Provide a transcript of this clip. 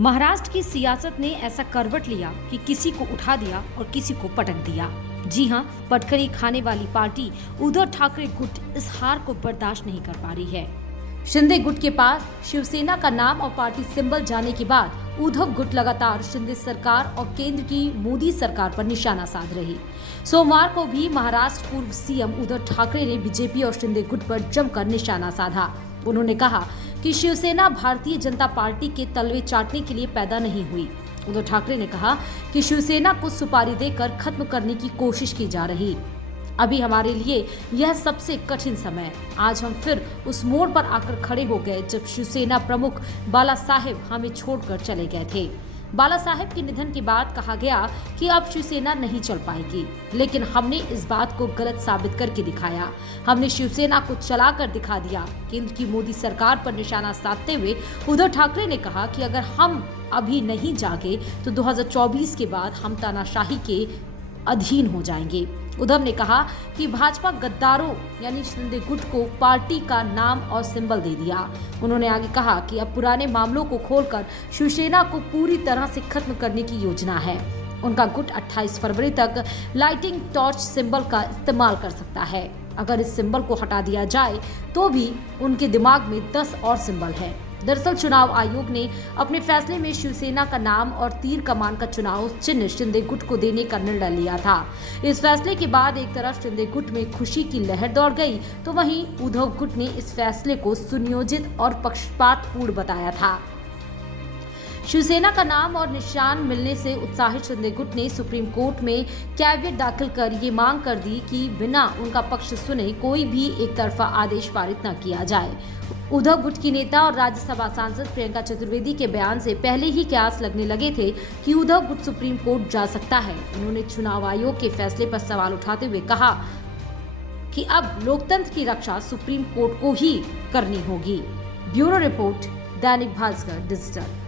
महाराष्ट्र की सियासत ने ऐसा करवट लिया कि किसी को उठा दिया और किसी को पटक दिया। जी हां, पटखनी खाने वाली पार्टी उद्धव ठाकरे गुट इस हार को बर्दाश्त नहीं कर पा रही है। शिंदे गुट के पास शिवसेना का नाम और पार्टी सिंबल जाने के बाद उद्धव गुट लगातार शिंदे सरकार और केंद्र की मोदी सरकार पर निशाना साध रही। सोमवार को भी महाराष्ट्र पूर्व सीएम उद्धव ठाकरे ने बीजेपी और शिंदे गुट पर जमकर निशाना साधा। उन्होंने कहा कि शिवसेना भारतीय जनता पार्टी के तलवे चाटने के लिए पैदा नहीं हुई। उद्धव ठाकरे ने कहा कि शिवसेना को सुपारी देकर खत्म करने की कोशिश की जा रही। अभी हमारे लिए यह सबसे कठिन समय है। आज हम फिर उस मोड़ पर आकर खड़े हो गए जब शिवसेना प्रमुख बाला साहेब हमें छोड़कर चले गए थे। बाला साहेब के निधन के बाद कहा गया कि अब शिवसेना नहीं चल पाएगी, लेकिन हमने इस बात को गलत साबित करके दिखाया। हमने शिवसेना को चलाकर दिखा दिया। केंद्र की मोदी सरकार पर निशाना साधते हुए उद्धव ठाकरे ने कहा कि अगर हम अभी नहीं जागे तो 2024 के बाद हम तानाशाही के अधीन हो जाएंगे। उद्धव ने कहा कि भाजपा गद्दारों यानी शिंदे गुट को पार्टी का नाम और सिंबल दे दिया। उन्होंने आगे कहा कि अब पुराने मामलों को खोलकर शिवसेना को पूरी तरह से खत्म करने की योजना है। उनका गुट 28 फरवरी तक लाइटिंग टॉर्च सिंबल का इस्तेमाल कर सकता है। अगर इस सिंबल को हटा दिया जाए तो भी उनके दिमाग में 10 और सिंबल है। दरअसल चुनाव आयोग ने अपने फैसले में शिवसेना का नाम और तीर कमान का चुनाव चिन्ह शिंदे गुट को देने का निर्णय लिया था। इस फैसले के बाद एक तरफ शिंदे गुट में खुशी की लहर दौड़ गई, तो वहीं उद्धव गुट ने इस फैसले को सुनियोजित और पक्षपातपूर्ण बताया था। शिवसेना का नाम और निशान मिलने से उत्साहित शिंदे गुट ने सुप्रीम कोर्ट में कैविएट दाखिल कर ये मांग कर दी कि बिना उनका पक्ष सुने कोई भी एक तरफा आदेश पारित न किया जाए। उद्धव गुट की नेता और राज्यसभा सांसद प्रियंका चतुर्वेदी के बयान से पहले ही कयास लगने लगे थे कि उद्धव गुट सुप्रीम कोर्ट जा सकता है। उन्होंने चुनाव आयोग के फैसले पर सवाल उठाते हुए कहा कि अब लोकतंत्र की रक्षा सुप्रीम कोर्ट को ही करनी होगी। Bureau report, Dainik Bhaskar digital.